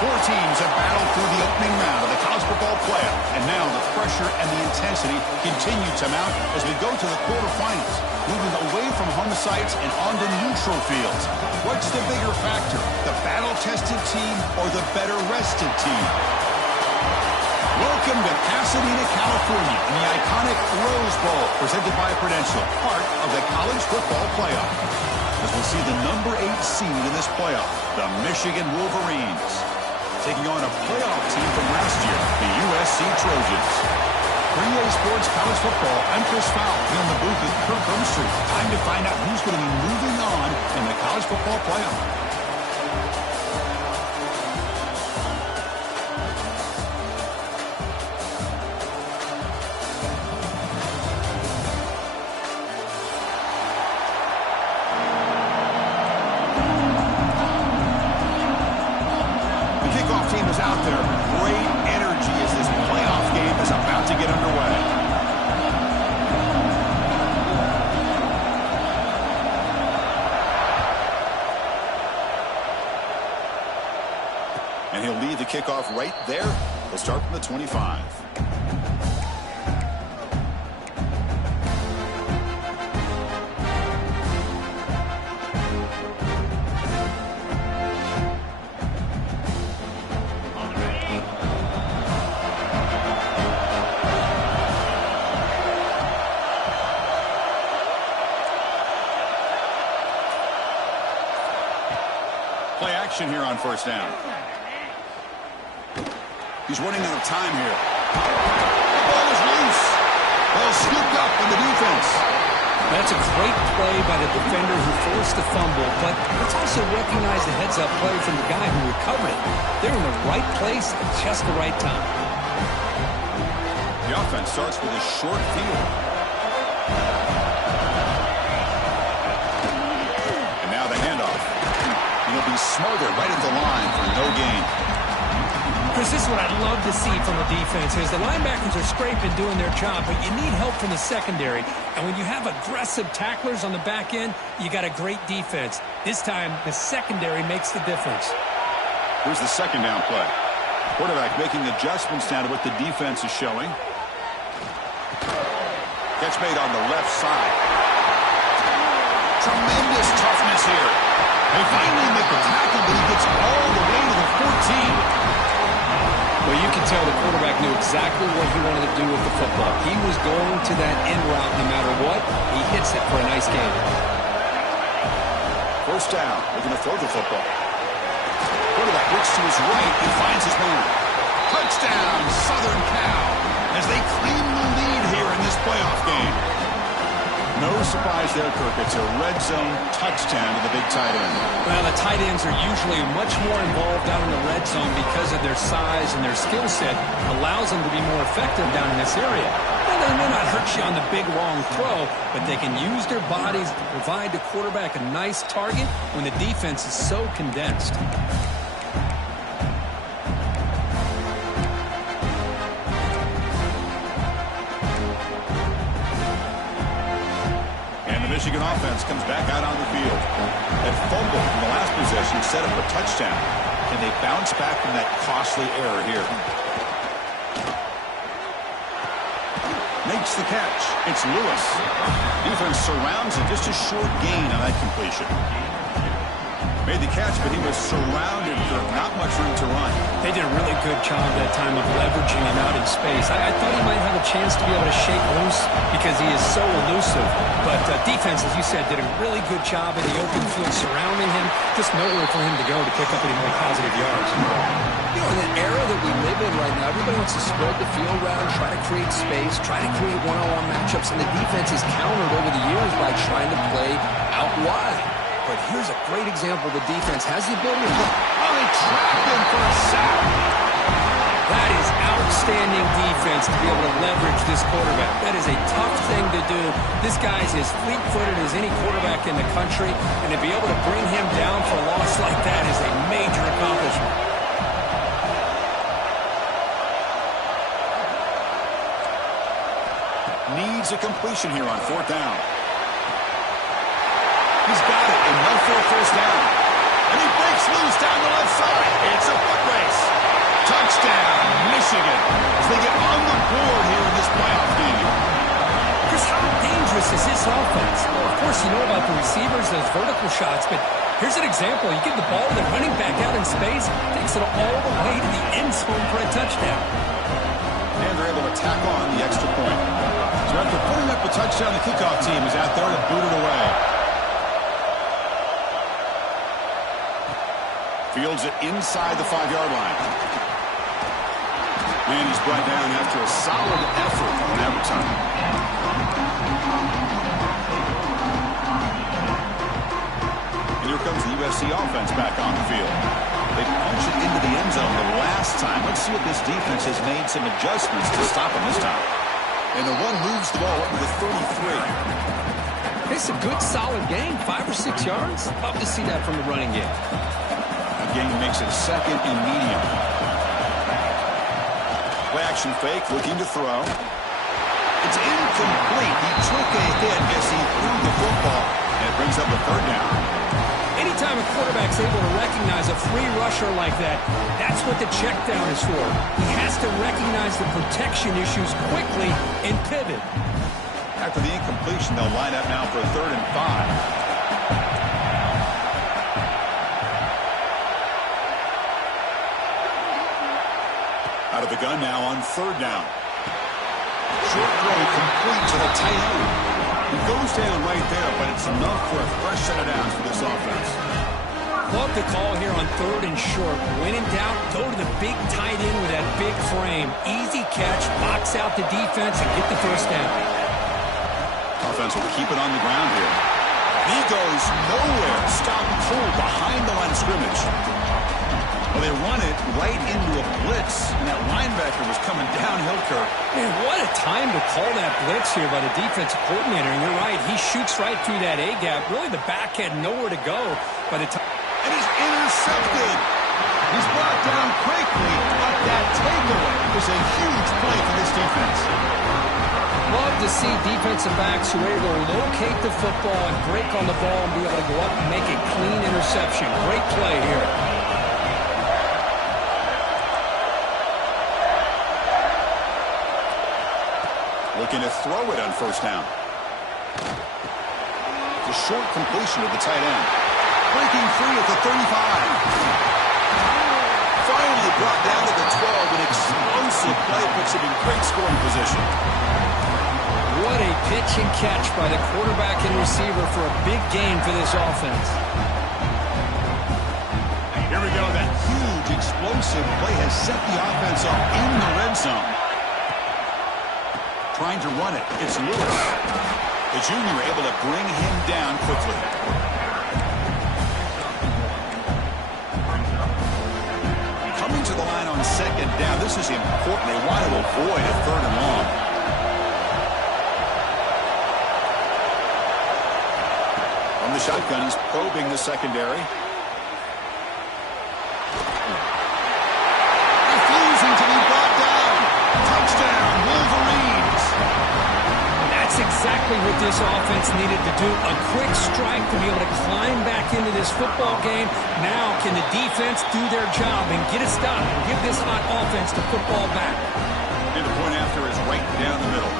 Four teams have battled through the opening round of the college football playoff, and now the pressure and the intensity continue to mount as we go to the quarterfinals, moving away from home sites and onto neutral fields. What's the bigger factor, the battle-tested team or the better-rested team? Welcome to Pasadena, California, in the iconic Rose Bowl, presented by Prudential, part of the college football playoff. As we'll see the number 8 seed in this playoff, the Michigan Wolverines, taking on a playoff team from last year, the USC Trojans. For EA Sports College Football, I'm Chris Fowle, here in the booth with Kirk Street. Time to find out who's going to be moving on in the college football playoff. Out there, great energy as this playoff game is about to get underway. And he'll lead the kickoff right there. He'll start from the 25. Play action here on first down. He's running out of time here. The ball is loose. Ball scooped up in the defense. That's a great play by the defender who forced the fumble, but let's also recognize the heads-up play from the guy who recovered it. They're in the right place at just the right time. The offense starts with a short field. And now the handoff. He'll be smothered right at the line for no gain. Chris, this is what I'd love to see from the defense is the linebackers are scraping, doing their job, but you need help from the secondary. And when you have aggressive tacklers on the back end, you got a great defense. This time, the secondary makes the difference. Here's the second down play. Quarterback making adjustments down to what the defense is showing. Catch made on the left side. Tremendous toughness here. They finally make the tackle, but he gets all the way to the 14. Well, you can tell the quarterback knew exactly what he wanted to do with the football. He was going to that end route no matter what. He hits it for a nice gain. First down, looking to throw the football. Quarterback looks to his right and finds his man. Touchdown, Southern Cal, as they claim the lead here in this playoff game. No surprise there, Kirk. It's a red zone touchdown to the big tight end. Well, the tight ends are usually much more involved down in the red zone because of their size and their skill set allows them to be more effective down in this area. Well, they may not hurt you on the big, long throw, but they can use their bodies to provide the quarterback a nice target when the defense is so condensed. Michigan offense comes back out on the field. That fumble from the last possession set up a touchdown. Can they bounce back from that costly error here? Makes the catch. It's Lewis. Defense surrounds him. Just a short gain on that completion. Made the catch, but he was surrounded for not much room to run. They did a really good job that time of leveraging him out in space. I thought he might have a chance to be able to shake loose because he is so elusive. But defense, as you said, did a really good job in the open field surrounding him. Just nowhere for him to go to pick up any more positive yards. You know, in the era that we live in right now, everybody wants to spread the field around, try to create space, try to create one-on-one matchups, and the defense is countered over the years by trying to play out wide. But here's a great example. The defense has the ability to... Oh, they trapped him for a sack. That is outstanding defense to be able to leverage this quarterback. That is a tough thing to do. This guy's as fleet-footed as any quarterback in the country, and to be able to bring him down for a loss like that is a major accomplishment. Needs a completion here on fourth down. He's got it, and no for a first down. And he breaks loose down the left side. It's a foot race. Touchdown, Michigan, as they get on the board here in this playoff game. Chris, how dangerous is this offense? Well, of course, you know about the receivers, those vertical shots, but here's an example. You give the ball to the running back out in space, takes it all the way to the end zone for a touchdown. And they're able to tack on the extra point. So after putting up a touchdown, the kickoff team is out there to boot it away. Fields it inside the 5-yard line. And he's brought down after a solid effort on every time. And here comes the USC offense back on the field. They punch it into the end zone the last time. Let's see if this defense has made some adjustments to stop him this time. And the one moves the ball up to the 33. It's a good, solid game. 5 or 6 yards. Love to see that from the running game. Game makes it second and medium. Play action fake, looking to throw. It's incomplete. He took a hit as he threw the football, and it brings up a third down. Anytime a quarterback's able to recognize a free rusher like that, that's what the check down is for. He has to recognize the protection issues quickly and pivot. After the incompletion, they'll line up now for a 3rd and 5. Out of the gun now on 3rd down. Short throw complete to the tight end. He goes down right there, but it's enough for a fresh set of downs for this offense. Love the call here on 3rd and short. When in doubt, go to the big tight end with that big frame. Easy catch, box out the defense, and get the first down. Offense will keep it on the ground here. He goes nowhere. Stop pull behind the line of scrimmage. Well, they run it right into a blitz, and that linebacker was coming downhill, Kirk. Man, what a time to call that blitz here by the defensive coordinator. And you're right, he shoots right through that A-gap. Really, the back had nowhere to go by the time. And he's intercepted. He's brought down quickly, but that takeaway was a huge play for this defense. Love to see defensive backs who are able to locate the football and break on the ball and be able to go up and make a clean interception. Great play here. Looking to throw it on 1st down. The short completion of the tight end. Breaking free at the 35. Finally brought down to the 12. An explosive play puts him in great scoring position. What a pitch and catch by the quarterback and receiver for a big gain for this offense. Here we go. That huge explosive play has set the offense up in the red zone. Trying to run it. It's Lewis. The junior able to bring him down quickly. Coming to the line on 2nd down. This is important. They want to avoid a 3rd and long. From the shotgun, he's probing the secondary. Refusing to be brought down. Touchdown, Wolverines. That's exactly what this offense needed to do. A quick strike to be able to climb back into this football game. Now can the defense do their job and get a stop and give this hot offense the football back? And the point after is right down the middle.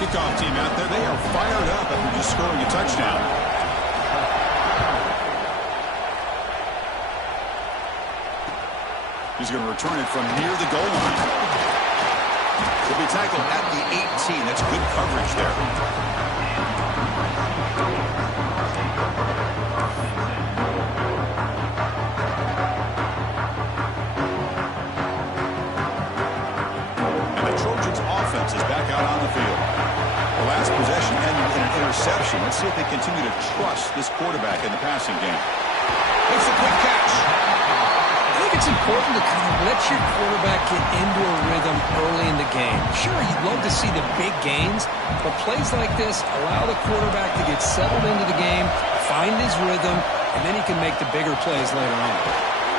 Kickoff team out there. They are fired up after just scoring a touchdown. He's going to return it from near the goal line. He'll be tackled at the 18. That's good coverage there. And the Trojans' offense is back out on the field. The last possession ended in an interception. Let's see if they continue to trust this quarterback in the passing game. Makes a quick catch. I think it's important to kind of let your quarterback get into a rhythm early in the game. Sure, you'd love to see the big gains, but plays like this allow the quarterback to get settled into the game, find his rhythm, and then he can make the bigger plays later on.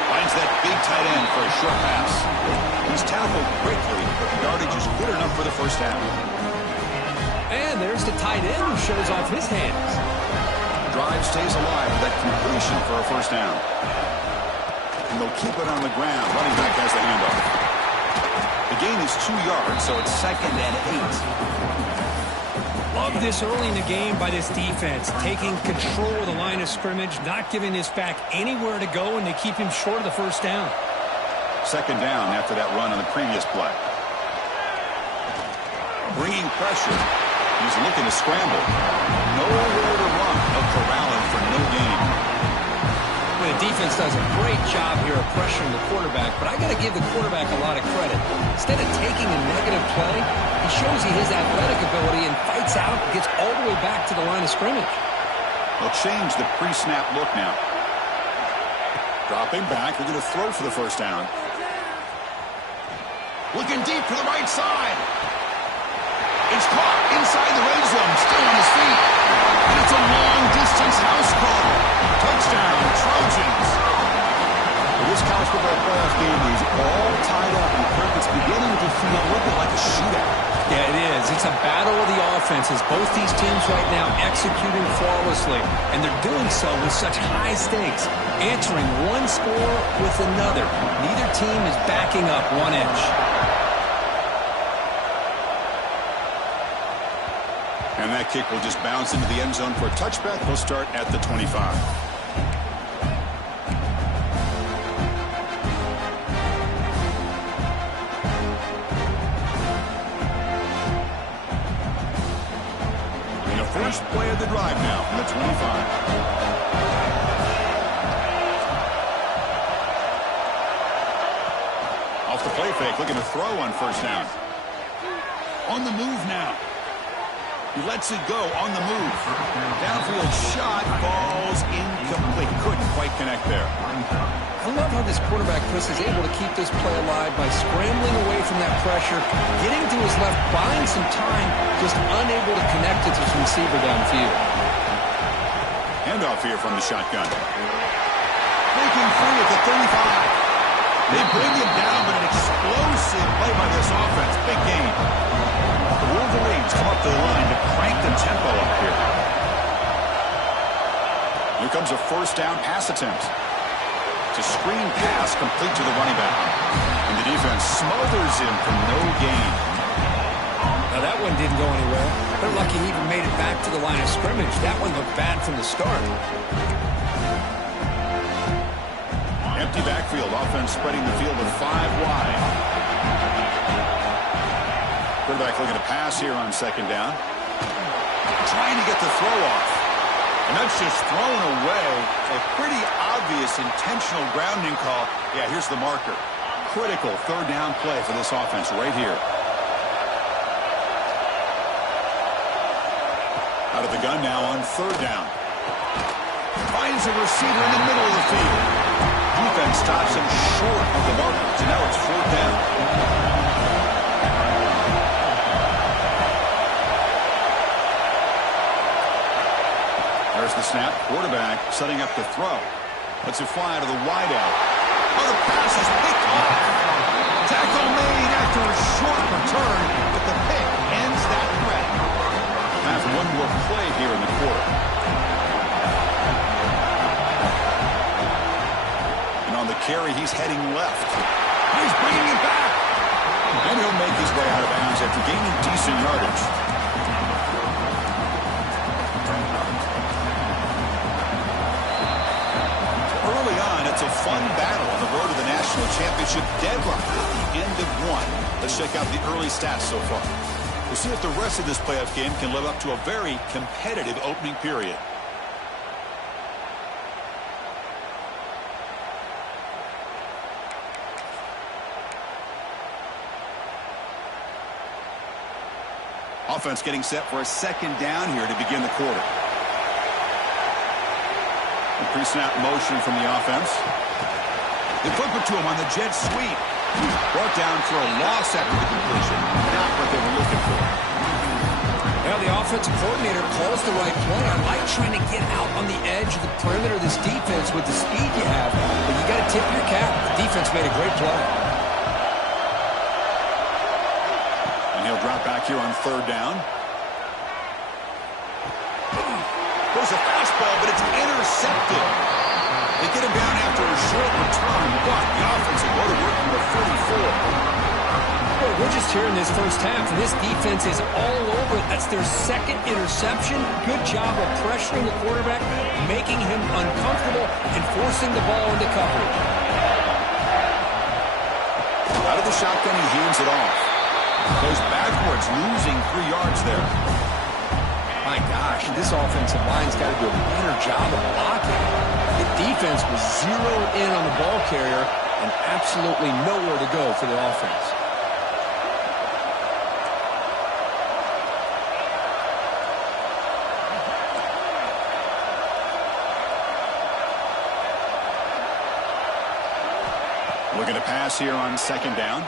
Finds that big tight end for a short pass. He's tackled quickly, but the yardage is good enough for the 1st down. And there's the tight end who shows off his hands. Drive stays alive with that completion for a 1st down. And they'll keep it on the ground. Running back has the handoff. The gain is 2 yards, so it's 2nd and 8. Love this early in the game by this defense, taking control of the line of scrimmage, not giving this back anywhere to go, and they keep him short of the first down. 2nd down after that run on the previous play. Bringing pressure. He's looking to scramble. Nowhere to run. They'll corral him for no gain. The defense does a great job here of pressuring the quarterback, but I got to give the quarterback a lot of credit. Instead of taking a negative play, he shows he has athletic ability and fights out and gets all the way back to the line of scrimmage. They'll change the pre-snap look now. Dropping back. They're going to throw for the first down. Looking deep to the right side. It's caught inside the red zone, still on his feet. And it's a long-distance house call. Touchdown, Trojans. This college football playoff game is all tied up, and Kirk, it's beginning to feel a little bit like a shootout. Yeah, it is. It's a battle of the offenses. Both these teams right now executing flawlessly, and they're doing so with such high stakes, answering one score with another. Neither team is backing up 1 inch. And that kick will just bounce into the end zone for a touchback. He'll start at the 25. And the first play of the drive now from the 25. Off the play fake, looking to throw on first down. On the move now. He lets it go on the move. Downfield shot falls incomplete. Couldn't quite connect there. I love how this quarterback, Chris, is able to keep this play alive by scrambling away from that pressure, getting to his left, buying some time, just unable to connect it to his receiver downfield. Handoff here from the shotgun. Breaking free at the 35. They bring him down, but an explosive play by this offense. Big game. The Wolverines come up to the line to crank the tempo up here. Here comes a first down pass attempt. It's a screen pass complete to the running back. And the defense smothers him for no gain. Now that one didn't go anywhere. They're lucky he even made it back to the line of scrimmage. That one looked bad from the start. Empty backfield. Offense spreading the field with 5 wide. Quarterback looking to pass here on 2nd down. Trying to get the throw off. And that's just thrown away. A pretty obvious intentional grounding call. Yeah, here's the marker. Critical 3rd down play for this offense right here. Out of the gun now on 3rd down. Finds a receiver in the middle of the field. Defense stops him short of the marker. So now it's 4th down. There's the snap. Quarterback setting up the throw. Lets it fly to the wideout. Oh, the pass is picked off. Tackle made after a short return, but the pick ends that threat. Have one more play here in the quarter. And on the carry, he's heading left. He's bringing it back. And he'll make his way out of bounds after gaining decent yardage. It's a fun battle on the road to the national championship deadline at the end of 1. Let's check out the early stats so far. We'll see if the rest of this playoff game can live up to a very competitive opening period. Offense getting set for a 2nd down here to begin the quarter. Pre-snap motion from the offense. They flip it to him on the jet sweep. Brought down for a loss after the completion. Not what they were looking for. Well, the offensive coordinator calls the right play. I like trying to get out on the edge of the perimeter of this defense with the speed you have. But you got to tip your cap. The defense made a great play. And he'll drop back here on 3rd down. There's a fastball, but it's intercepted. They get him down after a short return, but the offense will go to work from the 44. Well, we're just here in this first half, and this defense is all over it. That's their second interception. Good job of pressuring the quarterback, making him uncomfortable, and forcing the ball into coverage. Out of the shotgun, he hands it off. Goes backwards, losing 3 yards there. My gosh, this offensive line's got to do a better job of blocking. The defense was zeroed in on the ball carrier and absolutely nowhere to go for the offense. Looking to pass here on second down.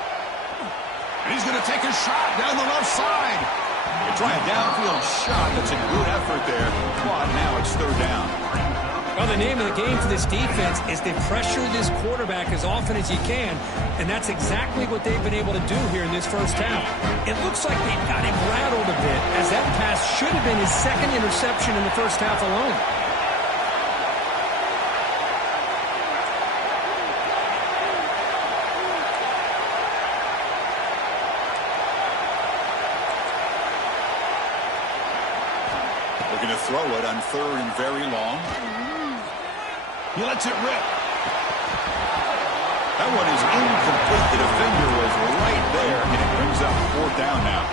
And he's going to take a shot down the left side. You try a downfield shot. That's a good effort there. But now it's third down. Well, the name of the game for this defense is to pressure this quarterback as often as you can, and that's exactly what they've been able to do here in this first half. It looks like they've got him rattled a bit, as that pass should have been his second interception in the first half alone. Looking to throw it on third and very long. He lets it rip. That one is incomplete. The defender was right there, and it brings up fourth down now.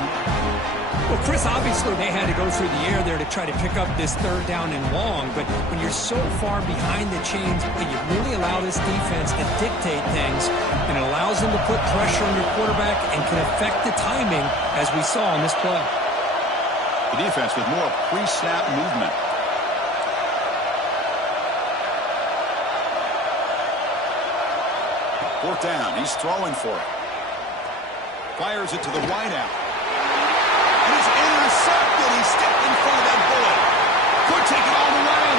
Well, Chris, obviously they had to go through the air there to try to pick up this third down and long, but when you're so far behind the chains, you really allow this defense to dictate things, and it allows them to put pressure on your quarterback and can affect the timing, as we saw in this play. The defense with more pre-snap movement. Fourth down. He's throwing for it. Fires it to the wideout. And it's intercepted. He stepped in front of that bullet. Could take it all the way.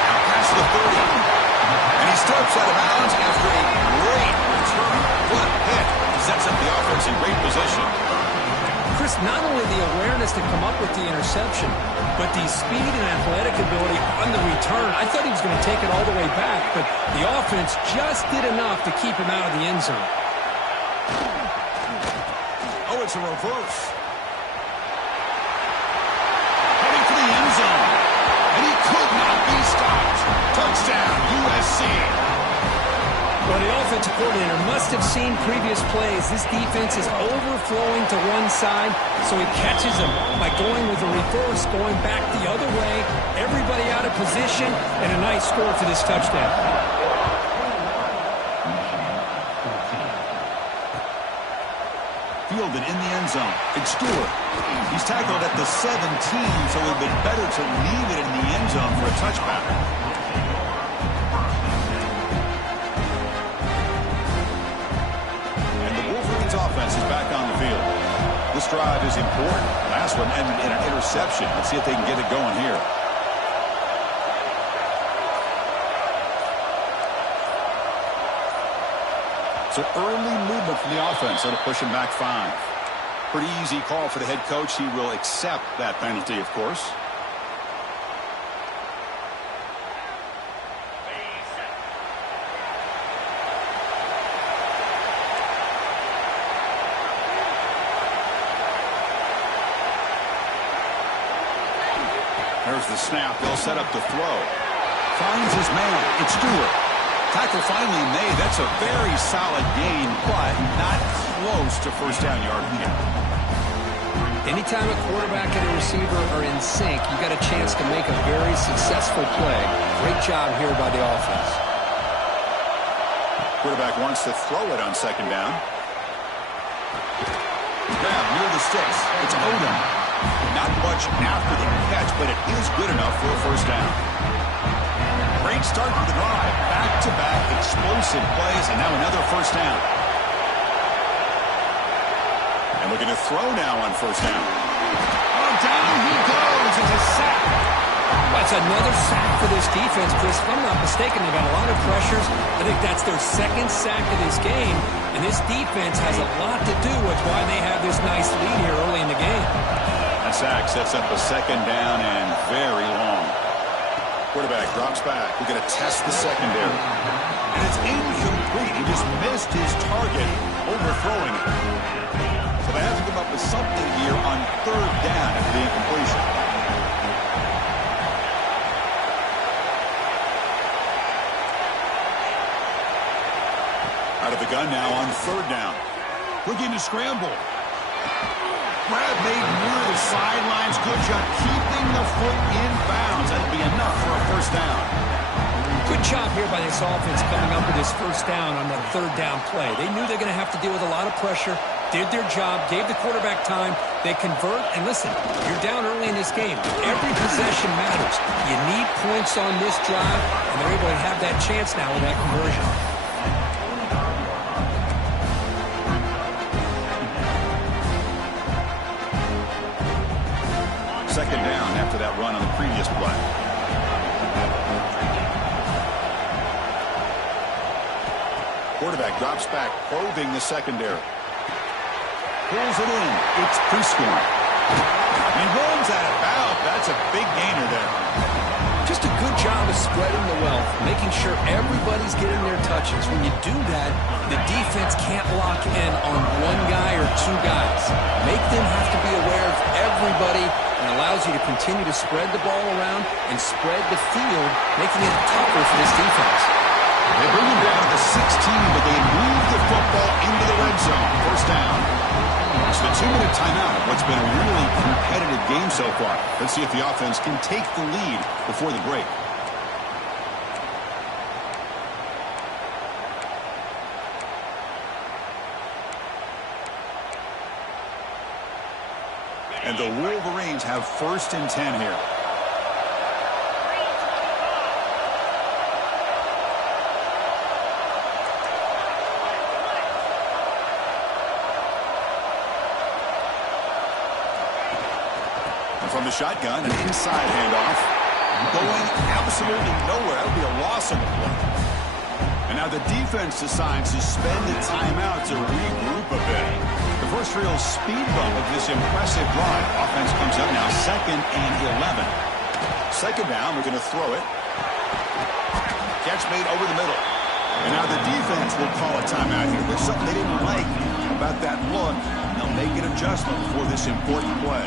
Now past the 30. And he steps out of bounds after a great return. What a hit. Sets up the offense in great position. Chris, not only the awareness to come up with the interception, but the speed and athletic ability on the return. I thought he was going to take it all the way back, but the offense just did enough to keep him out of the end zone. Oh, it's a reverse. Heading for the end zone. And he could not be stopped. Touchdown, USC. Well, the offensive coordinator must have seen previous plays. This defense is overflowing to one side, so he catches them by going with a reverse, going back the other way, everybody out of position, and a nice score for this touchdown. Fielded in the end zone. It's Stewart. He's tackled at the 17, so it would have been better to leave it in the end zone for a touchback. Offense is back on the field. This drive is important. Last one ended in an interception. Let's see if they can get it going here. So early movement from the offense. That'll push him back 5. Pretty easy call for the head coach. He will accept that penalty, of course. There's the snap. They'll set up the throw. Finds his man. It's Stewart. Tackle finally made. That's a very solid gain, but not close to first down yardage yet. Anytime a quarterback and a receiver are in sync, you got a chance to make a very successful play. Great job here by the offense. Quarterback wants to throw it on second down. Grab near the sticks. It's Odom. Not much after the catch, but it is good enough for a first down. Great start to the drive. Back-to-back explosive plays, and now another first down. And looking to throw now on first down. Oh, down he goes. It's a sack. That's another sack for this defense, Chris. If I'm not mistaken, they've got a lot of pressures. I think that's their second sack of this game, and this defense has a lot to do with why they have this nice lead here early in the game. That sack sets up a second down and very long. Quarterback drops back. We're going to test the secondary. And it's incomplete. He just missed his target, overthrowing it. So they have to come up with something here on third down after the incompletion. Out of the gun now on third down. Looking to scramble. Grab made near the sidelines. Good job keeping the foot in bounds. That'll be enough for a first down. Good job here by this offense coming up with this first down on the third down play. They knew they're going to have to deal with a lot of pressure, did their job, gave the quarterback time. They convert, and listen, you're down early in this game. Every possession matters. You need points on this drive, and they're able to have that chance now with that conversion. Second down after that run on the previous play. Quarterback drops back, probing the secondary. Pulls it in. It's Prescorn. He runs out of bounds. That's a big gainer there. Just a good job of spreading the wealth, making sure everybody's getting their touches. When you do that, the defense can't lock in on one guy or two guys. Make them have to be aware of everybody, and allows you to continue to spread the ball around and spread the field, making it tougher for this defense. They bring him down to the 16, but they move the football into the red zone. First down. It's the 2-minute timeout of what's been a really competitive game so far. Let's see if the offense can take the lead before the break. And the Wolverines have 1st and 10 here. And from the shotgun, an inside handoff. Going absolutely nowhere. That would be a loss on the play. And now the defense decides to spend the timeout to regroup a bit. The first real speed bump of this impressive drive. Offense comes up now 2nd and 11. Second down, we're going to throw it. Catch made over the middle. And now the defense will call a timeout here. There's something they didn't like about that look. And they'll make an adjustment for this important play.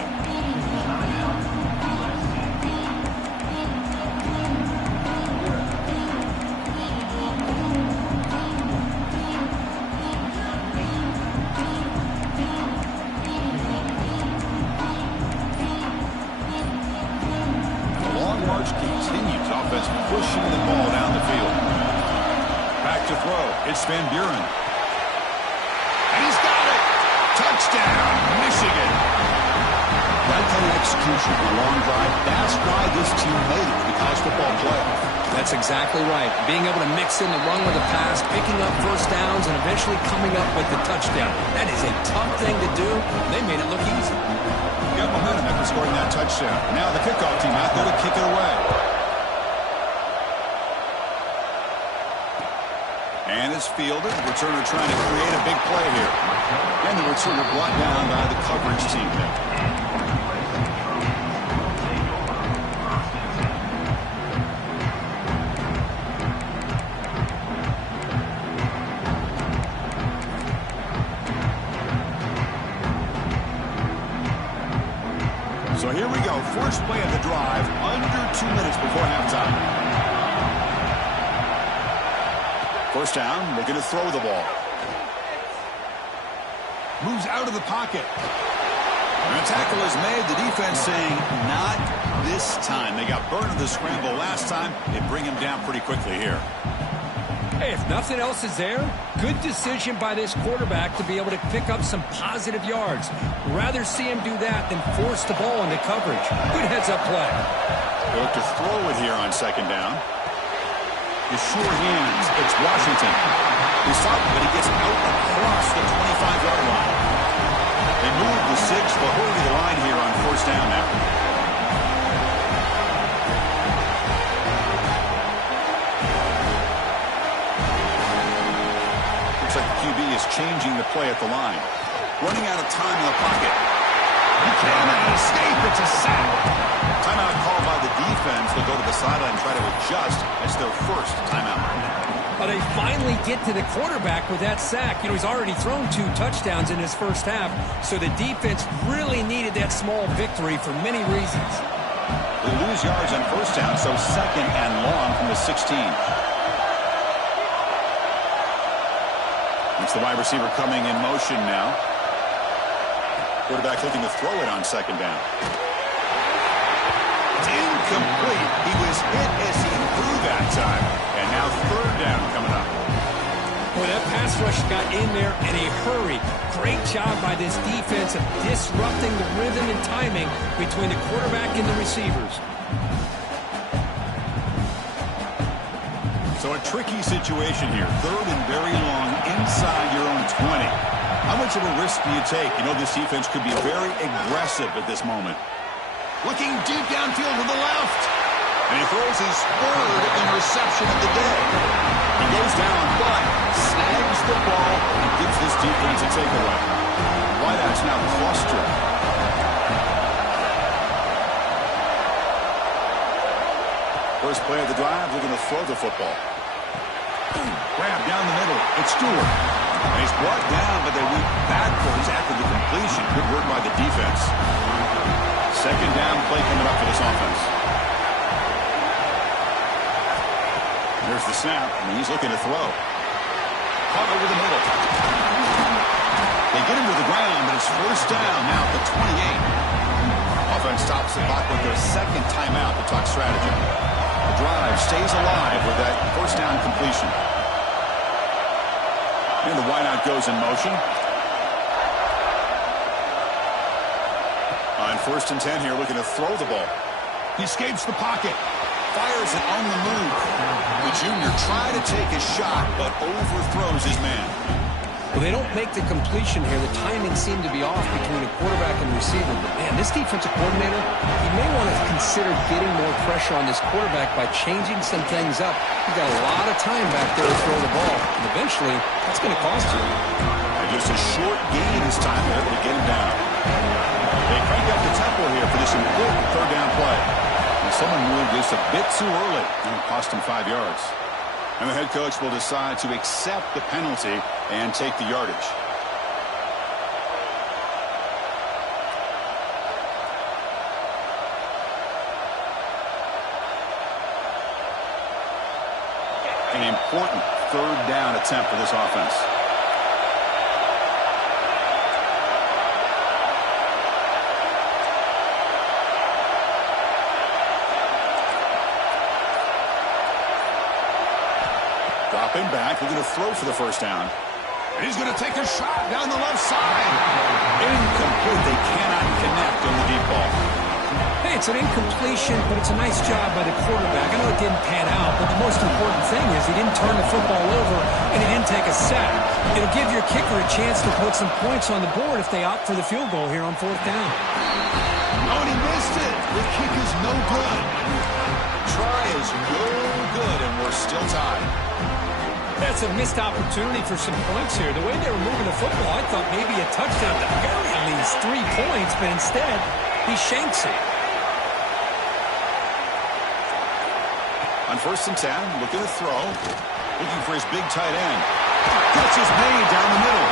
Pushing the ball down the field. Back to throw. It's Van Buren. And he's got it. Touchdown, Michigan. That kind of execution on a long drive, that's why this team made it to the college football playoff. That's exactly right. Being able to mix in the run with the pass, picking up first downs, and eventually coming up with the touchdown. That is a tough thing to do. They made it look easy. Got momentum after scoring that touchdown. Now the kickoff team out there to kick it away. And it's fielded. Returner trying to create a big play here. And the returner brought down by the coverage team there. So here we go. First play of the drive, under 2 minutes before halftime. First down, they're going to throw the ball. Moves out of the pocket. And a tackle is made. The defense saying, not this time. They got burned in the scramble last time. They bring him down pretty quickly here. Hey, if nothing else is there, good decision by this quarterback to be able to pick up some positive yards. Rather see him do that than force the ball into coverage. Good heads-up play. They look to throw it here on second down. His sure hands, it's Washington. He's stopped, but he gets out across the 25-yard line. They move the 6, but hurry to the line here on first down now. Looks like the QB is changing the play at the line. Running out of time in the pocket. He cannot escape. It's a sack. Timeout called by the defense. They'll go to the sideline and try to just as their first timeout. Well, they finally get to the quarterback with that sack. He's already thrown 2 touchdowns in his first half, so the defense really needed that small victory for many reasons. They lose yards on first down, so second and long from the 16. It's the wide receiver coming in motion now. Quarterback looking to throw it on second down. It's incomplete. He was hit as he threw that time. And now third down coming up. Boy, that pass rush got in there in a hurry. Great job by this defense of disrupting the rhythm and timing between the quarterback and the receivers. So a tricky situation here. Third and very long inside your own 20. How much of a risk do you take? You know this defense could be very aggressive at this moment. Looking deep downfield to the left. And he throws his third interception of the day. He goes down, but snags the ball and gives this defense a takeaway. Wideouts now clustered. First play of the drive, looking to throw the football. Grab down the middle. It's Stewart. And he's brought down, but they went backwards after the completion. Good work by the defense. Second down play coming up for this offense. There's the snap, and he's looking to throw. Caught over the middle. They get him to the ground, but it's first down now at the 28. Offense stops the clock with their second timeout to talk strategy. The drive stays alive with that first down completion. And the wideout goes in motion. On first and 10 here, looking to throw the ball. He escapes the pocket. Fires it on the move. The junior tried to take a shot, but overthrows his man. Well, they don't make the completion here. The timing seemed to be off between the quarterback and the receiver. But, man, this defensive coordinator, he may want to consider getting more pressure on this quarterback by changing some things up. He's got a lot of time back there to throw the ball. And eventually, that's going to cost you. And just a short gain this time. They're able to get him down. They crank up the tempo here for this important third down play. And someone moved this a bit too early, and it cost him 5 yards. And the head coach will decide to accept the penalty and take the yardage. An important third down attempt for this offense. Dropping back, looking to throw for the first down. And he's going to take a shot down the left side. Incomplete. They cannot connect on the deep ball. Hey, it's an incompletion, but it's a nice job by the quarterback. I know it didn't pan out, but the most important thing is he didn't turn the football over and he didn't take a sack. It'll give your kicker a chance to put some points on the board if they opt for the field goal here on fourth down. Oh, and he missed it. The kick is no good. Try is no good, and we're still tied. That's a missed opportunity for some points here. The way they were moving the football, I thought maybe a touchdown, at the very least 3 points, but instead, he shanks it. On first and 10, looking to throw, looking for his big tight end. Catch is made down the middle.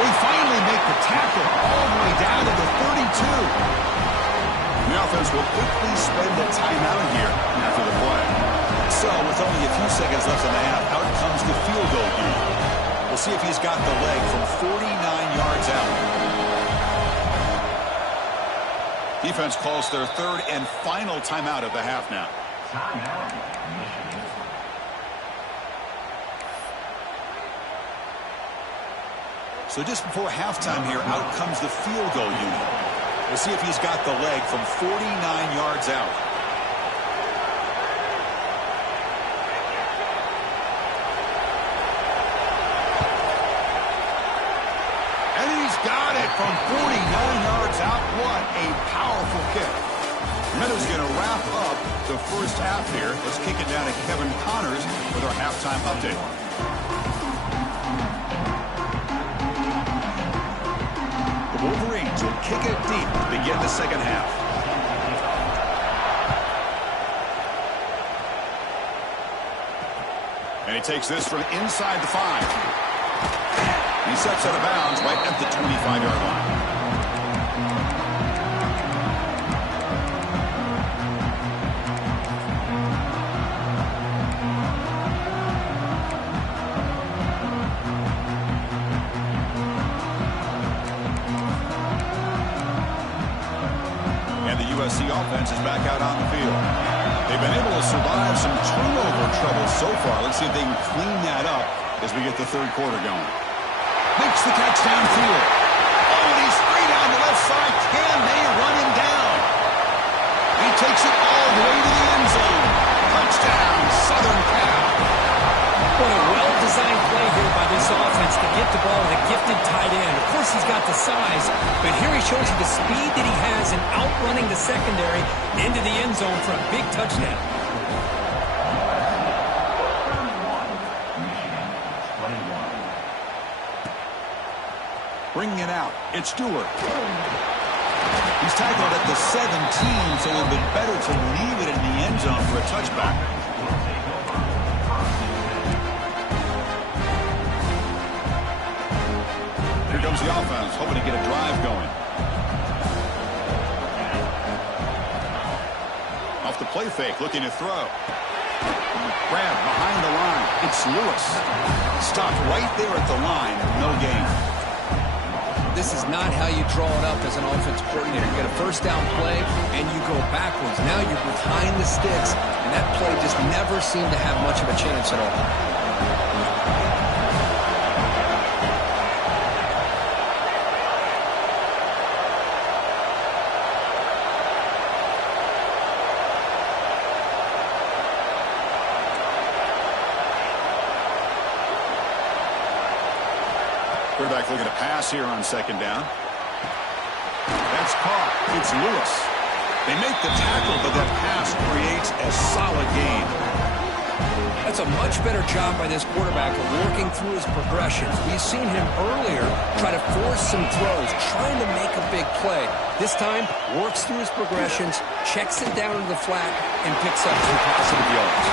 They finally make the tackle all the way down to the 32. The offense will quickly spend a timeout here after the play. So, with only a few seconds left in the half, out comes the field goal unit. We'll see if he's got the leg from 49 yards out. Defense calls their third and final timeout of the half now. So just before halftime here, out comes the field goal unit. We'll see if he's got the leg from 49 yards out. And he's got it from 49 yards out. What a powerful kick. Meadows going to wrap up the first half here. Let's kick it down to Kevin Connors with our halftime update. The Wolverines will kick it deep to begin the second half. And he takes this from inside the 5. He steps out of bounds right at the 25-yard line. And the USC offense is back out on the field. They've been able to survive some turnover trouble so far. Let's see if they can clean that up as we get the third quarter going. Makes the catch downfield. Oh, and he's free down the left side. Can they run him down? He takes it all the way to the end zone. Touchdown, Southern Cal. What a well-designed play here by this offense to get the ball to the gifted tight end. Of course, he's got the size, but here he shows you the speed that he has in outrunning the secondary into the end zone for a big touchdown. Bringing it out, it's Stewart. He's tackled at the 17, so it would have been better to leave it in the end zone for a touchback. Here comes the offense, hoping to get a drive going. Off the play fake, looking to throw. Grab behind the line. It's Lewis. Stopped right there at the line. No gain. This is not how you draw it up as an offensive coordinator. You get a first down play, and you go backwards. Now you're behind the sticks, and that play just never seemed to have much of a chance at all. Quarterback looking to pass here on second down. That's caught. It's Lewis. They make the tackle, but that pass creates a solid gain. That's a much better job by this quarterback of working through his progressions. We've seen him earlier try to force some throws, trying to make a big play. This time, works through his progressions, checks it down into the flat, and picks up some positive yards.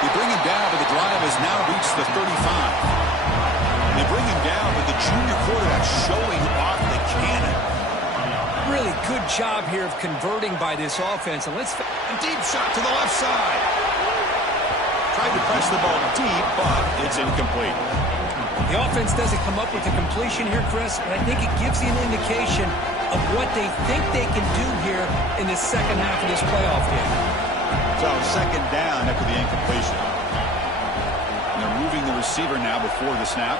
They bring him down, but the drive has now reached the 35. They bring him down with the junior quarterback showing off the cannon. Really good job here of converting by this offense. And a deep shot to the left side. Tried to press the ball deep, but it's incomplete. The offense doesn't come up with the completion here, Chris, but I think it gives you an indication of what they think they can do here in the second half of this playoff game. So second down after the incompletion. And they're moving the receiver now before the snap.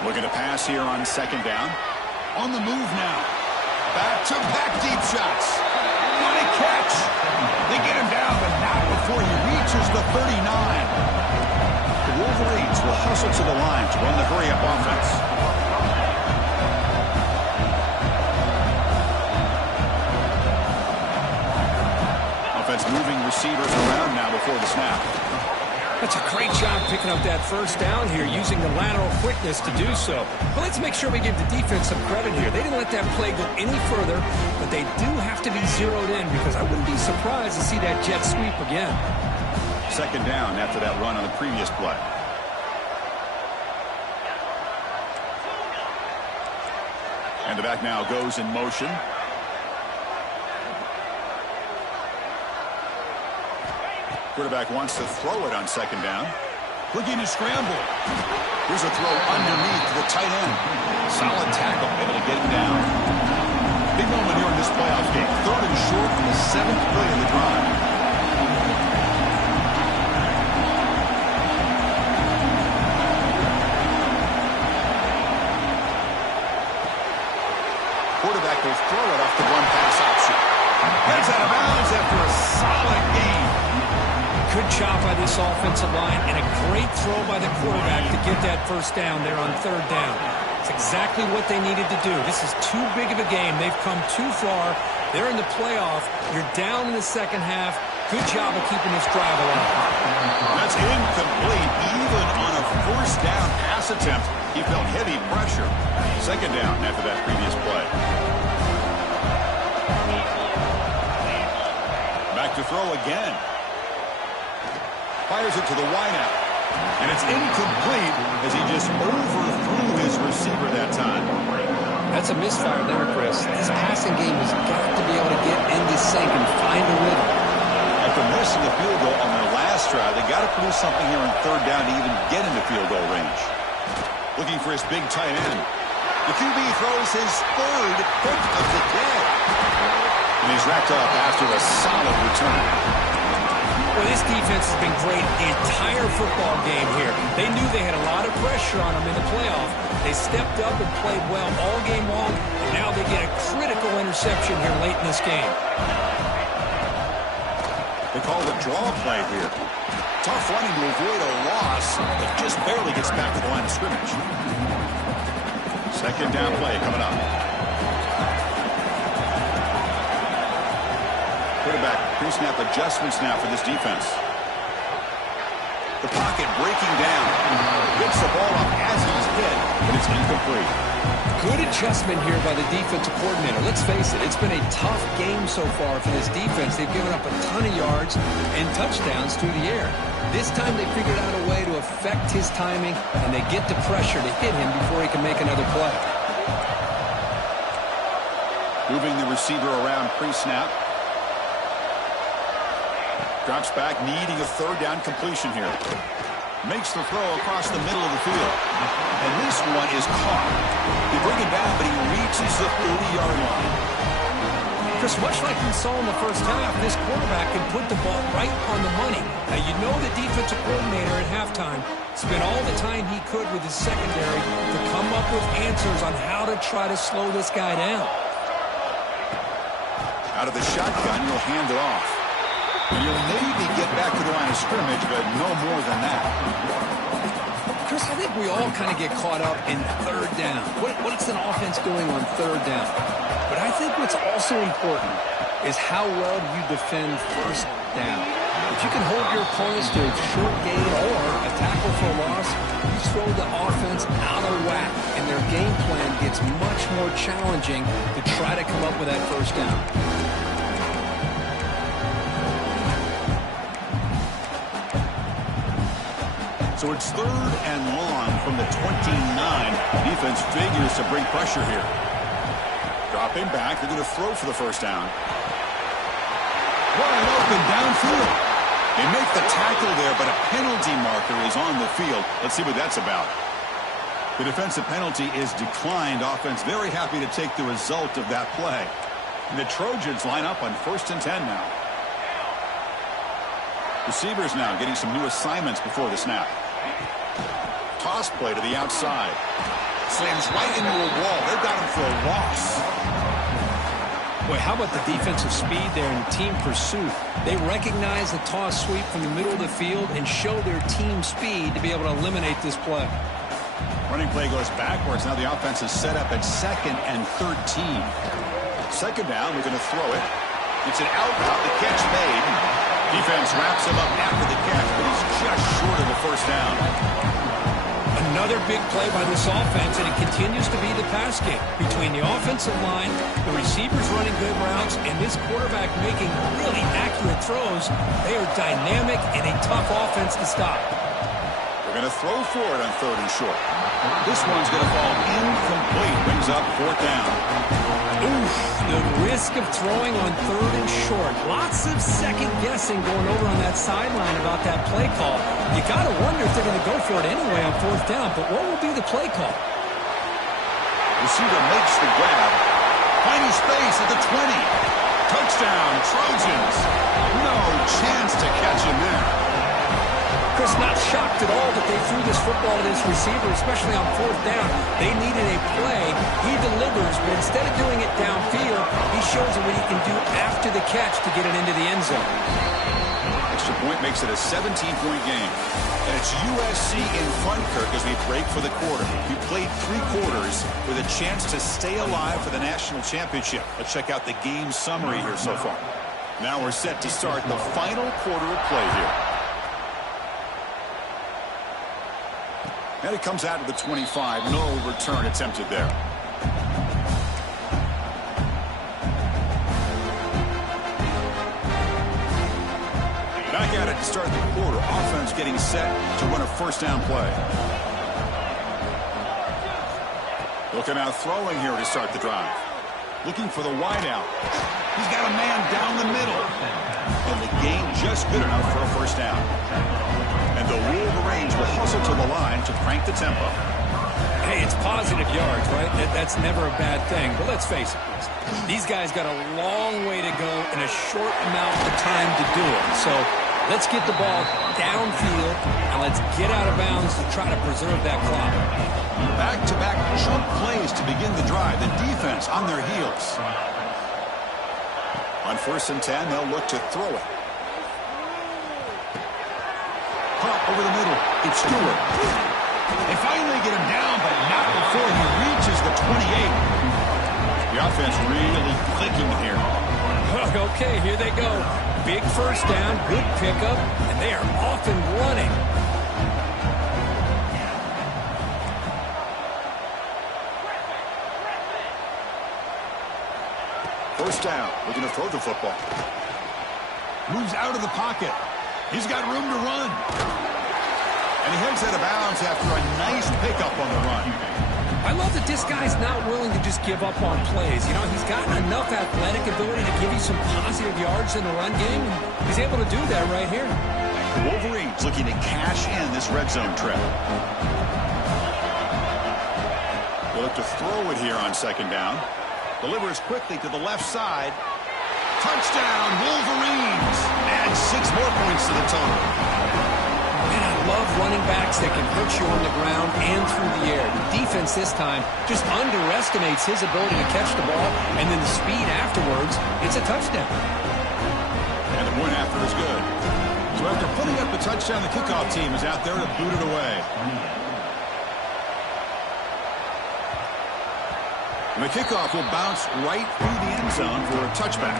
Looking to pass here on second down. On the move now. Back-to-back deep shots. What a catch. They get him down, but not before he reaches the 39. The Wolverines will hustle to the line to run the hurry-up offense. Offense moving receivers around now before the snap. That's a great job picking up that first down here, using the lateral quickness to do so. But let's make sure we give the defense some credit here. They didn't let that play go any further, but they do have to be zeroed in because I wouldn't be surprised to see that jet sweep again. Second down after that run on the previous play. And the back now goes in motion. Quarterback wants to throw it on second down. Looking to scramble. Here's a throw underneath to the tight end. Solid tackle, able to get him down. Big moment here in this playoff game. Third and short from the 7th play of the drive. Quarterback will throw it off the one-pass option. Gets out of bounds after a solid gain. Good job by this offensive line and a great throw by the quarterback to get that first down there on third down. It's exactly what they needed to do. This is too big of a game. They've come too far. They're in the playoff. You're down in the second half. Good job of keeping this drive alive. That's incomplete. Even on a first down pass attempt, he felt heavy pressure. Second down after that previous play. back to throw again. Fires it to the wideout. And it's incomplete as he just overthrew his receiver that time. That's a misfire there, Chris. This passing game has got to be able to get into sync and find a rhythm. After missing a field goal on their last drive, they got to produce something here on third down to even get into field goal range. Looking for his big tight end. The QB throws his third pick of the day. And he's wrapped up after a solid return. Well, this defense has been great the entire football game here. They knew they had a lot of pressure on them in the playoff. They stepped up and played well all game long, and now they get a critical interception here late in this game. They call the draw play here. Tough running to avoid a loss, but just barely gets back to the line of scrimmage. Second down play coming up. Quarterback pre-snap adjustments now for this defense. The pocket breaking down. Picks the ball up as he's hit, but it's incomplete. Good adjustment here by the defensive coordinator. Let's face it, it's been a tough game so far for this defense. They've given up a ton of yards and touchdowns through the air. This time they figured out a way to affect his timing, and they get the pressure to hit him before he can make another play. Moving the receiver around pre-snap. Drops back, needing a third down completion here. Makes the throw across the middle of the field. And this one is caught. They bring it down, but he reaches the 30-yard line. Chris, much like we saw in the first half, this quarterback can put the ball right on the money. Now, you know the defensive coordinator at halftime spent all the time he could with his secondary to come up with answers on how to try to slow this guy down. Out of the shotgun, he'll hand it off. And he'll maybe get back to the line of scrimmage, but no more than that. Chris, I think we all kind of get caught up in third down. What's an offense doing on third down? But I think what's also important is how well you defend first down. If you can hold your opponents to a short gain or a tackle for a loss, you throw the offense out of whack, and their game plan gets much more challenging to try to come up with that first down. So it's third and long from the 29. Defense figures to bring pressure here. Dropping back, they're going to throw for the first down. Wide open downfield. They make the tackle there, but a penalty marker is on the field. Let's see what that's about. The defensive penalty is declined. Offense very happy to take the result of that play. And the Trojans line up on 1st and 10 now. Receivers now getting some new assignments before the snap. Toss play to the outside. Slams right into a wall. They've got him for a loss. Boy, how about the defensive speed there and team pursuit? They recognize the toss sweep from the middle of the field and show their team speed to be able to eliminate this play. Running play goes backwards. Now the offense is set up at 2nd and 13. Second down, we're going to throw it. It's an out route. The catch made. Defense wraps him up after the catch, but he's just short of the first down. Another big play by this offense, and it continues to be the pass game. Between the offensive line, the receivers running good routes, and this quarterback making really accurate throws, they are dynamic and a tough offense to stop. They're going to throw for it on 3rd and short. This one's going to fall incomplete. Brings up 4th down. Oof, the risk of throwing on 3rd and short. Lots of second guessing going over on that sideline about that play call. You got to wonder if they're going to go for it anyway on 4th down, but what will be the play call? Receiver makes the grab. Finding space at the 20. Touchdown, Trojans. No chance to catch him there. Chris, not shocked at all that they threw this football to this receiver, especially on 4th down. They needed a play. He delivers, but instead of doing it downfield, he shows them what he can do after the catch to get it into the end zone. Extra point makes it a 17-point game. And it's USC in front, Kirk, as we break for the quarter. We played 3 quarters with a chance to stay alive for the national championship. Let's check out the game summary here so far. Now we're set to start the final quarter of play here. And it comes out of the 25. No return attempted there. Back at it to start the quarter. Offense getting set to run a first down play. Looking out throwing here to start the drive. Looking for the wideout. He's got a man down the middle. And the gain just good enough for a first down. And the Wolverines will hustle to the line to crank the tempo. Hey, it's positive yards, right? That's never a bad thing. But let's face it, these guys got a long way to go in a short amount of time to do it. So let's get the ball downfield, and let's get out of bounds to try to preserve that clock. Back-to-back chunk plays to begin the drive. The defense on their heels. On 1st and 10, they'll look to throw it. Caught over the middle. It's Stewart. They finally get him down, but not before he reaches the 28. The offense really clicking here. Okay, here they go. Big first down, good pickup, and they are off and running. First down, looking to throw the football. Moves out of the pocket. He's got room to run. And he heads out of bounds after a nice pickup on the run. I love that this guy's not willing to just give up on plays. You know, he's got enough athletic ability to give you some positive yards in the run game, and he's able to do that right here. The Wolverines looking to cash in this red zone trip. They'll look to throw it here on 2nd down. Delivers quickly to the left side. Touchdown, Wolverines. Add 6 more points to the total. Man, I love running backs that can hurt you on the ground and through the air. The defense this time just underestimates his ability to catch the ball, and then the speed afterwards, it's a touchdown. And the point after is good. So after putting up the touchdown, the kickoff team is out there to boot it away. And the kickoff will bounce right through the end zone for a touchback.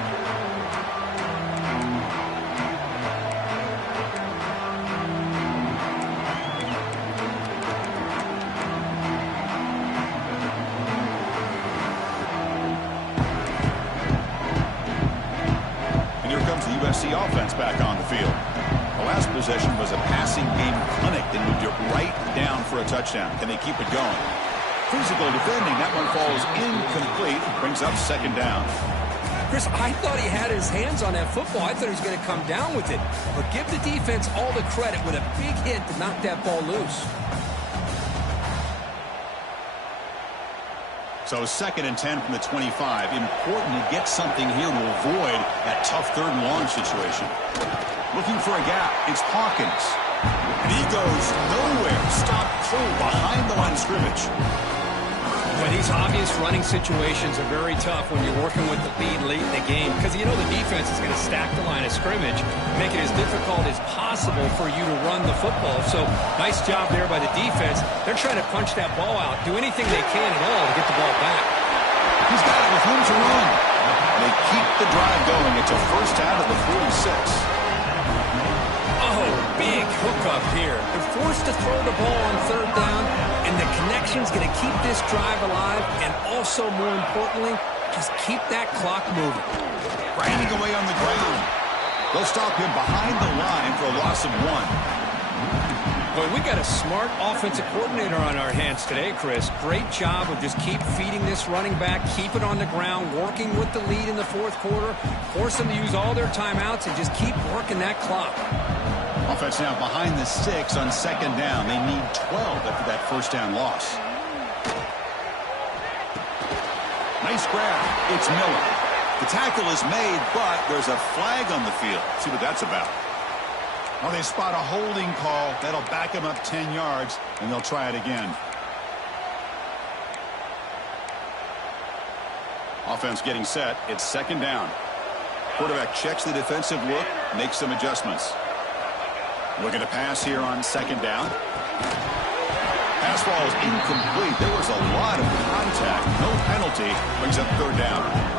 And here comes the USC offense back on the field. The last possession was a passing game clinic that moved it right down for a touchdown. Can they keep it going? Physical defending. That one falls incomplete. Brings up 2nd down. Chris, I thought he had his hands on that football. I thought he was going to come down with it. But give the defense all the credit with a big hit to knock that ball loose. So 2nd and 10 from the 25. Important to get something here to avoid that tough 3rd and long situation. Looking for a gap. It's Hawkins. And he goes nowhere. Stopped cold behind the line of scrimmage. Well, these obvious running situations are very tough when you're working with the lead late in the game because you know the defense is going to stack the line of scrimmage, make it as difficult as possible for you to run the football. So nice job there by the defense. They're trying to punch that ball out, do anything they can at all to get the ball back. He's got it with room to run. They keep the drive going. It's a first down at the 46. Oh, big hookup here. They're forced to throw the ball on 3rd down, and the connection's going to keep this drive alive, and also, more importantly, just keep that clock moving. Grinding away on the ground. They'll stop him behind the line for a loss of 1. Boy, we got a smart offensive coordinator on our hands today, Chris. Great job of just keep feeding this running back, keep it on the ground, working with the lead in the 4th quarter, force them to use all their timeouts, and just keep working that clock. Offense now behind the 6 on 2nd down. They need 12 after that first down loss. Nice grab. It's Miller. The tackle is made, but there's a flag on the field. See what that's about. Well, they spot a holding call. That'll back them up 10 yards, and they'll try it again. Offense getting set. It's 2nd down. Quarterback checks the defensive look, makes some adjustments. Looking to pass here on 2nd down. Pass ball is incomplete. There was a lot of contact. No penalty. Brings up 3rd down.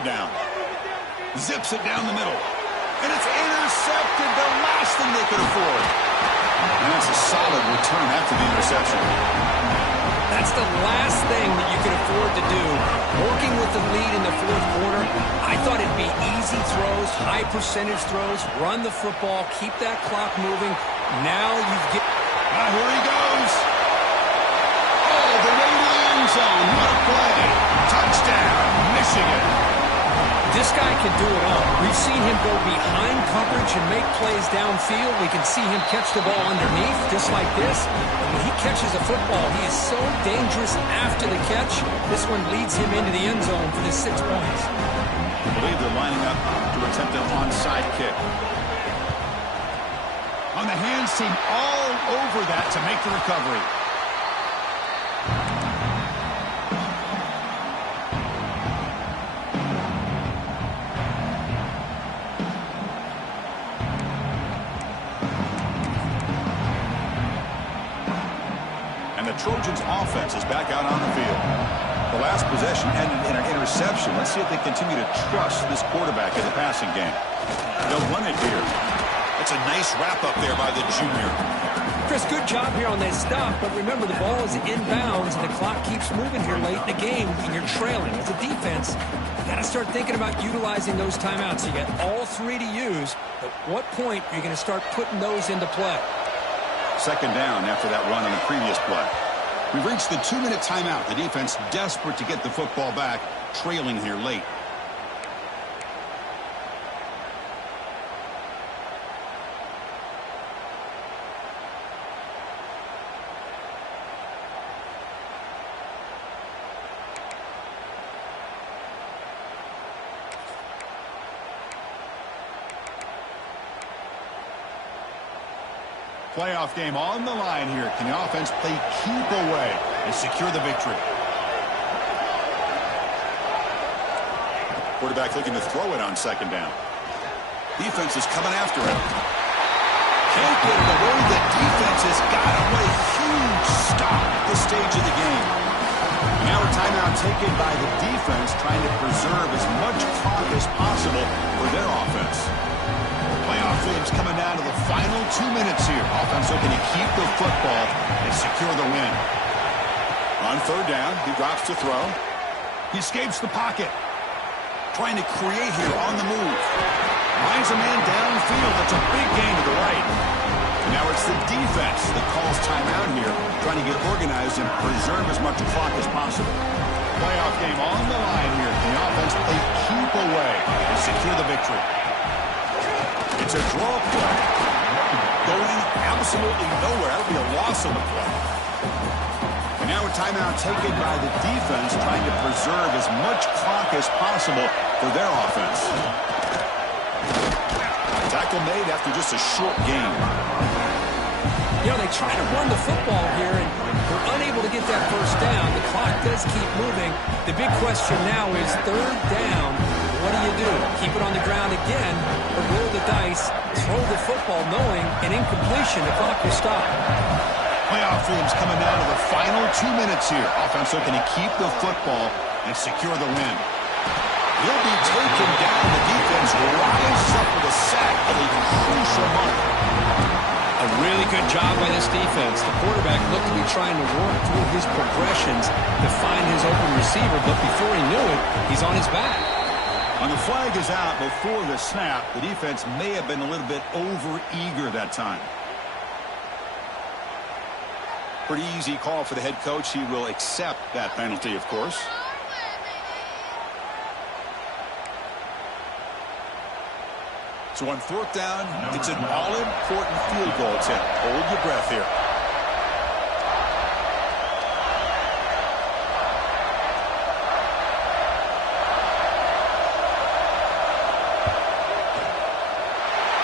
third down. Zips it down the middle. And it's intercepted, the last thing they could afford. And that's a solid return after the interception. That's the last thing that you could afford to do. Working with the lead in the fourth quarter, I thought it'd be easy throws, high percentage throws, run the football, keep that clock moving. Now you've get... Here he goes. Oh, the way to the end zone. What a play. Touchdown, Michigan. This guy can do it all. We've seen him go behind coverage and make plays downfield. We can see him catch the ball underneath, just like this. And when he catches a football, he is so dangerous after the catch. This one leads him into the end zone for the 6 points. I believe they're lining up to attempt an onside kick. On the hands team all over that to make the recovery. And the Trojans' offense is back out on the field. The last possession ended in an interception. Let's see if they continue to trust this quarterback in the passing game. They'll run it here. It's a nice wrap-up there by the junior. Chris, good job here on that stop, but remember the ball is inbounds and the clock keeps moving here late in the game and you're trailing. As a defense, you got to start thinking about utilizing those timeouts. You got all 3 to use. At what point are you going to start putting those into play? Second down after that run on the previous play. We've reached the 2-minute timeout. The defense desperate to get the football back, trailing here late. Playoff game on the line here. Can the offense play keep away and secure the victory? Quarterback looking to throw it on second down. Defense is coming after him. Can't get it away. The defense has got him. What a huge stop at this stage of the game. And now a timeout taken by the defense, trying to preserve as much clock as possible for their offense. Playoff game's coming down to the final 2 minutes here. Offense looking to keep the football and secure the win. On third down, he drops to throw. He escapes the pocket. Trying to create here on the move. Finds a man downfield. That's a big gain to the right. And now it's the defense that calls timeout here, trying to get organized and preserve as much clock as possible. Playoff game on the line here. The offense play keep away and secure the victory. It's a draw play. Going absolutely nowhere. That'll be a loss on the play. And now a timeout taken by the defense, trying to preserve as much clock as possible for their offense. Tackle made after just a short game. You know, they try to run the football here, and they're unable to get that first down. The clock does keep moving. The big question now is third down. What do? Keep it on the ground again, or roll the dice, throw the football, knowing an incompletion, the clock will stop. Playoff game's coming down to the final 2 minutes here. Offense looking to keep the football and secure the win. He'll be taken down. The defense rises up with a sack at a crucial moment. A really good job by this defense. The quarterback looked to be trying to work through his progressions to find his open receiver, but before he knew it, he's on his back. When the flag is out before the snap, the defense may have been a little bit over-eager that time. Pretty easy call for the head coach. He will accept that penalty, of course. So on fourth down, it's an all-important field goal attempt. Hold your breath here.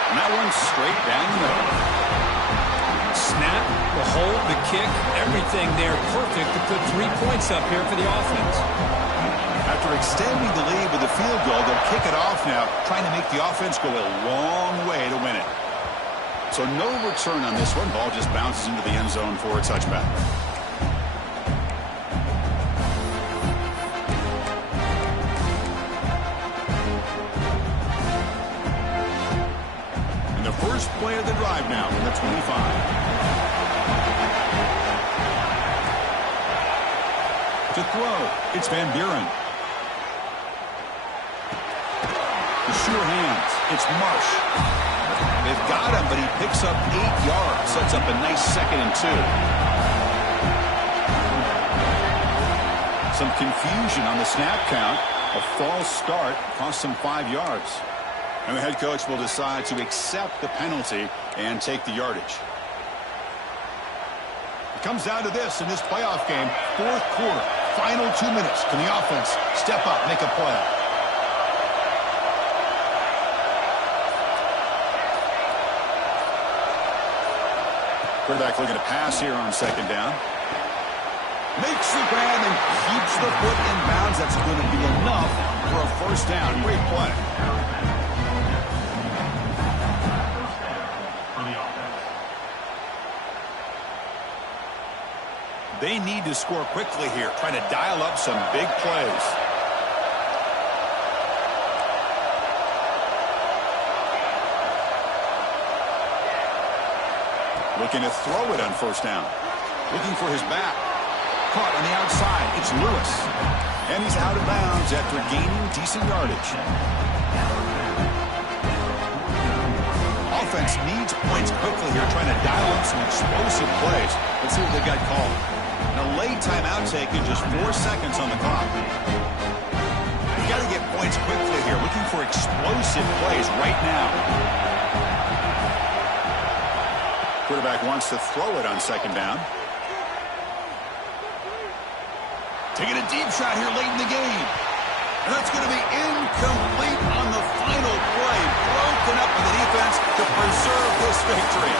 And that one's straight down the middle. Snap, the hold, the kick, everything there perfect to put 3 points up here for the offense. After extending the lead with the field goal, they'll kick it off now, trying to make the offense go a long way to win it. So no return on this one. Ball just bounces into the end zone for a touchback. first play of the drive now from the 25. To throw, it's Van Buren. The sure hands, it's Marsh. They've got him, but he picks up 8 yards. Sets up a nice 2nd and 2. Some confusion on the snap count. A false start cost him 5 yards. And the head coach will decide to accept the penalty and take the yardage. It comes down to this in this playoff game. 4th quarter, final 2 minutes. Can the offense step up, make a play? Quarterback looking to pass here on 2nd down. Makes the grab and keeps the foot in bounds. That's going to be enough for a 1st down. Great play. They need to score quickly here, trying to dial up some big plays. Looking to throw it on 1st down. Looking for his back. Caught on the outside. It's Lewis. And he's out of bounds after gaining decent yardage. Offense needs points quickly here, trying to dial up some explosive plays. Let's see what they've got called. And a late timeout taken, just 4 seconds on the clock. You got to get points quickly here, looking for explosive plays right now. Quarterback wants to throw it on 2nd down. Taking a deep shot here late in the game. And that's going to be incomplete on the final play. Broken up by the defense to preserve this victory.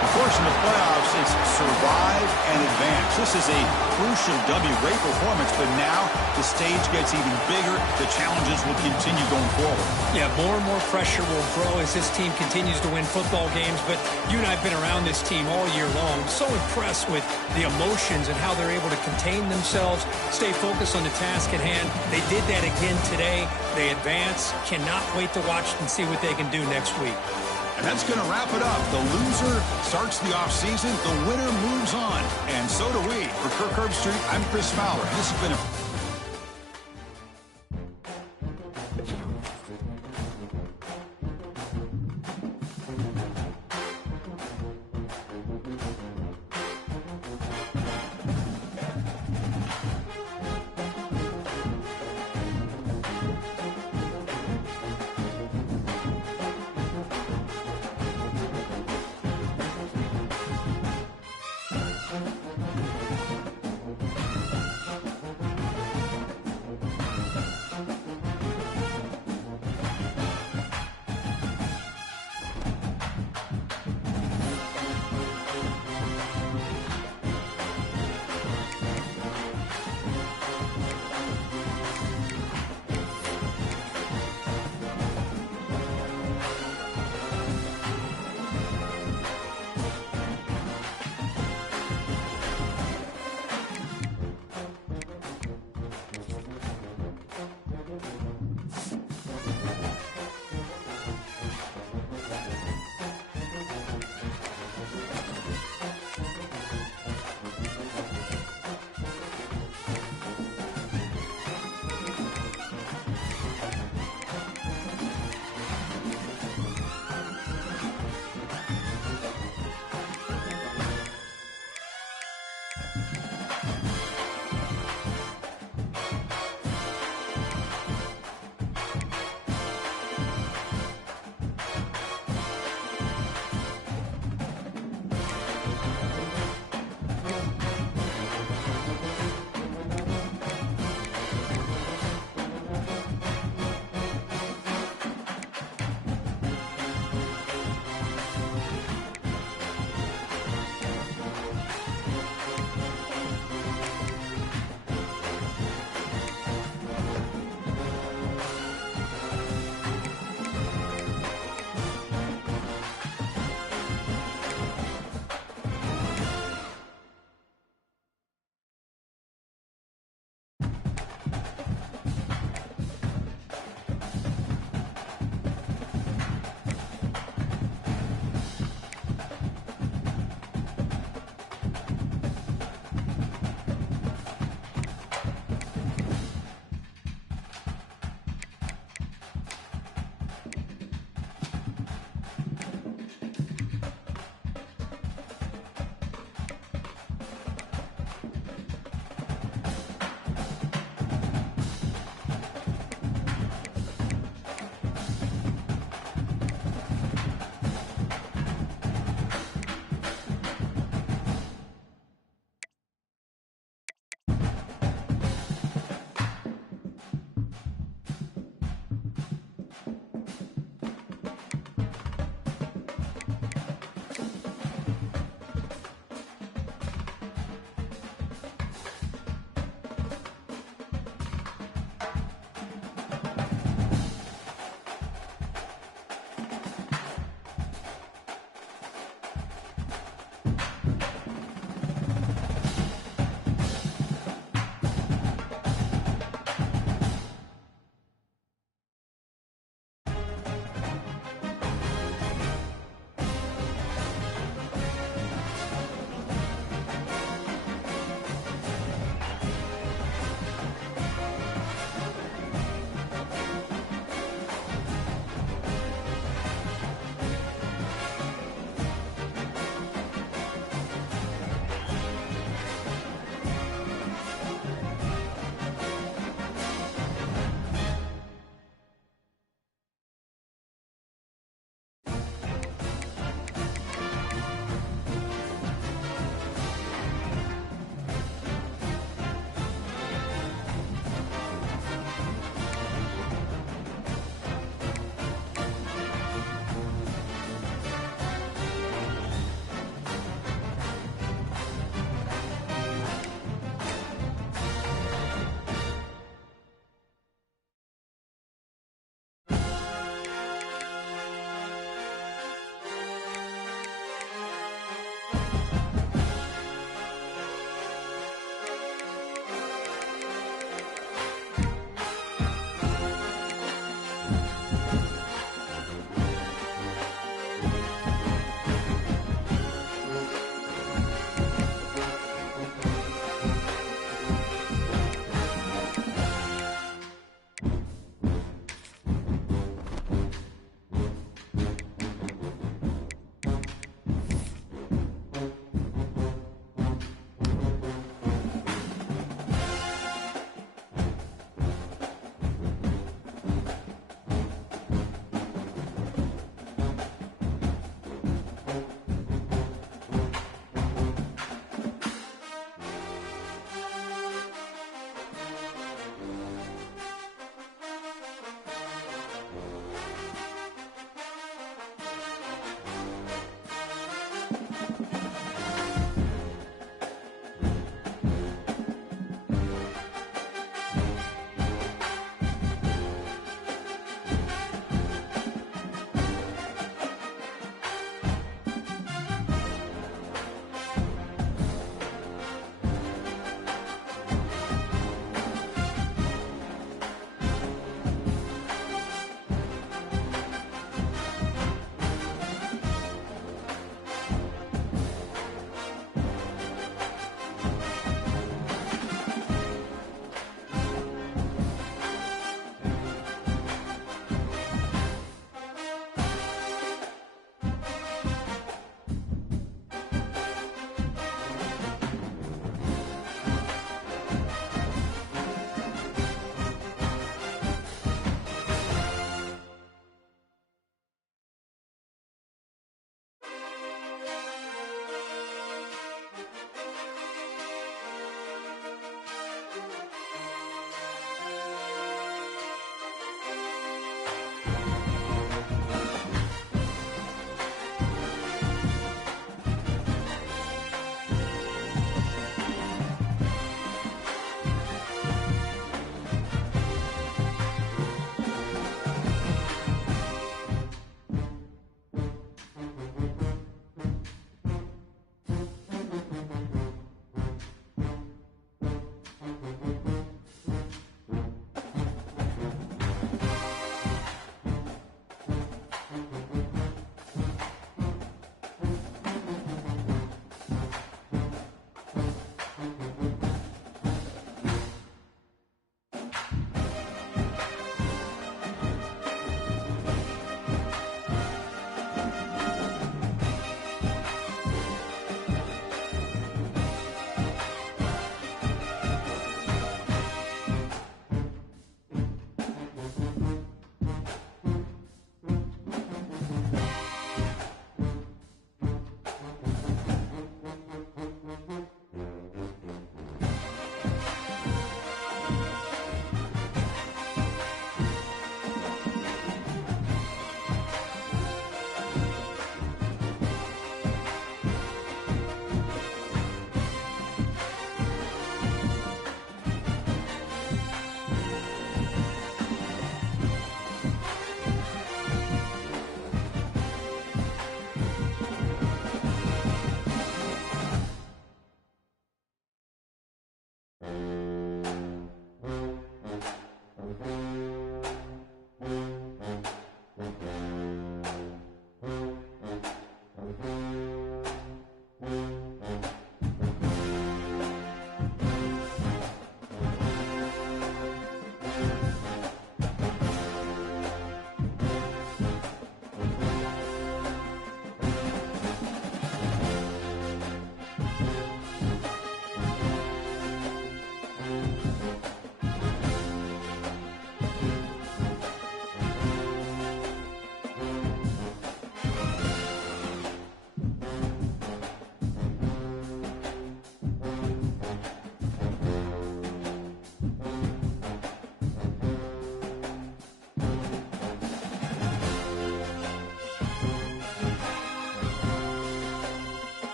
Of course, in the playoffs, it's survive and advance. This is a crucial W. Great performance, but now the stage gets even bigger. The challenges will continue going forward. Yeah, more and more pressure will grow as this team continues to win football games. But you and I have been around this team all year long. So impressed with the emotions and how they're able to contain themselves, stay focused on the task at hand. They did that again today. They advance. Cannot wait to watch and see what they can do next week. And that's going to wrap it up. The loser starts the offseason. The winner moves on. And so do we. For Kirk Herbstreit, I'm Chris Fowler. This has been a